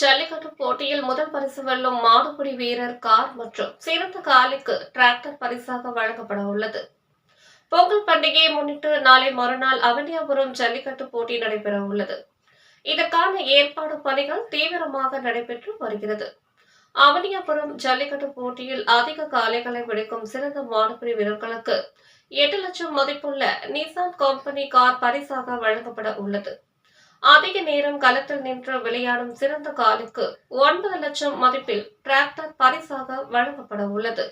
ஜல்லிக்கட்டு போட்டியில் முதல் பரிசு வெல்லும் மாடுபிடி வீரர் கார் மற்றும் சிறந்த காளைக்கு டிராக்டர் பரிசாக வழங்கப்பட உள்ளது. பொங்கல் பண்டிகையை முன்னிட்டு நாளை மறுநாள் அவனியாபுரம் ஜல்லிக்கட்டு போட்டி நடைபெற உள்ளது. இதற்கான ஏற்பாடு பணிகள் தீவிரமாக நடைபெற்று வருகிறது. அவனியாபுரம் ஜல்லிக்கட்டு போட்டியில் அதிக காளைகளை பிடிக்கும் சிறந்த மாடுபிடி வீரர்களுக்கு 8 லட்சம் மதிப்புள்ள நிசான் கம்பெனி கார் பரிசாக வழங்கப்பட உள்ளது. அதிக நேரம் களத்தில் நின்று விளையாடும் சிறந்த காளைக்கு 9 லட்சம் மதிப்பில் டிராக்டர் பரிசாக வழங்கப்பட உள்ளது.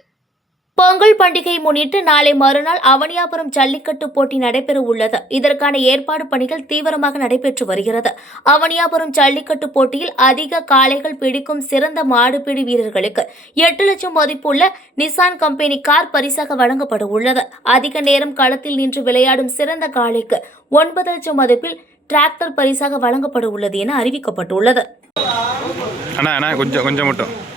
பொங்கல் பண்டிகை முன்னிட்டு நாளை மறுநாள் அவனியாபுரம் ஜல்லிக்கட்டு போட்டி நடைபெற உள்ளது. இதற்கான ஏற்பாடு பணிகள் தீவிரமாக நடைபெற்று வருகிறது. அவனியாபுரம் ஜல்லிக்கட்டு போட்டியில் அதிக காளைகள் பிடிக்கும் சிறந்த மாடுபிடி வீரர்களுக்கு 8 லட்சம் மதிப்புள்ள நிசான் கம்பெனி கார் பரிசாக வழங்கப்பட உள்ளது. அதிக நேரம் களத்தில் நின்று விளையாடும் சிறந்த காளைக்கு 9 லட்சம் மதிப்பில் டிராக்டர் பரிசாக வழங்கப்பட உள்ளது என அறிவிக்கப்பட்டுள்ளது. கொஞ்சம் மட்டும் இருக்கு.